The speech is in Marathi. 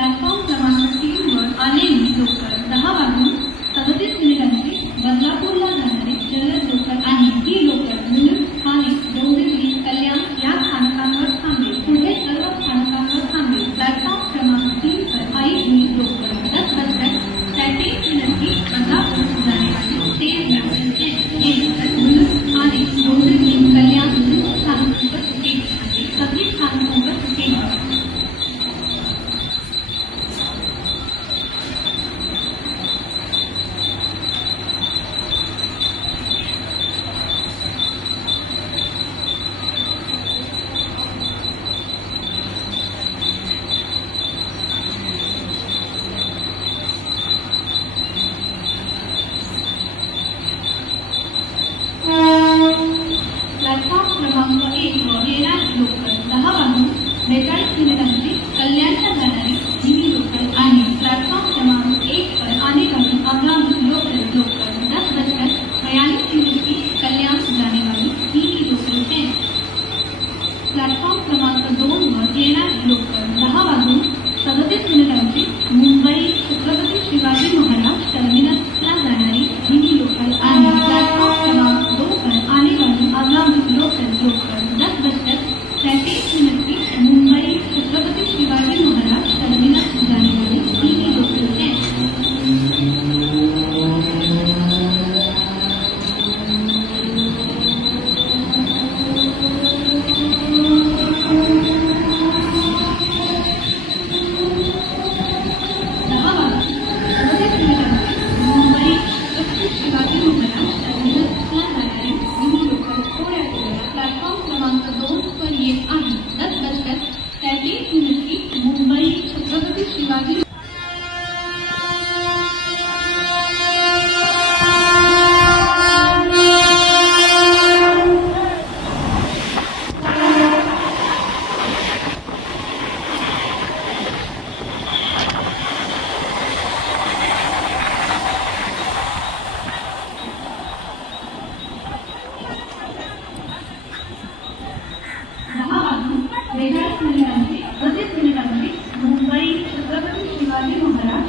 प्लॅटफॉर्म क्रमांक 3 वर आलेली लोकल 10 वाजून 37 मिनिटांची बदलापूरला जाणारी जलद लोकल आणि ही लोकल मुलुंड, ठाणे, डोंबिवली, कल्याण या स्थानकांवर थांबेल. पुढे सर्व स्थानकांवर थांबेल. प्लॅटफॉर्म क्रमांक 3 पर आई हुई लोकल 10 बजकर 33 मिनट की बदलापुर जाने वाली तेज लोकल है. ये लोकल मुलुंड, ठाणे, डोंबिवली, कल्याण स्थानकों पर रुकेगी. सभी स्थानकों पर रुकेगी. प्लॅटफॉर्म क्रमांक 1 वर येणारी लोकल 10 वाजून 42 मिनिटांची कल्याणला जाणारी ही लोकल आणि प्लॅटफॉर्म क्रमांक 1 पर आने वाली आगामी लोकल 10 बजकर 42 मिनट की कल्याण जाने वाली ही लोकल है. प्लॅटफॉर्म क्रमांक 2 वर येणारी लोकल 10 वाजून 37 मिनिटांची मुंबई छत्रपती शिवाजी महाराज टर्मिनसला जाणारी ही लोकल आणि प्लॅटफॉर्म क्रमांक 2 पर आने वाली आगामी लोकल 10 बजकर 33 मिनट की मुंबई छत्रपती शिवाजी महाराज टर्मिनस जाने वाली ही लोकल है. प्लॅटफॉर्म क्रमांक 2 पर येत आहे 10 बजकर 33 मिनट की मुंबई छत्रपती शिवाजी मिनिटांची मुंबई छत्रपती शिवाजी महाराज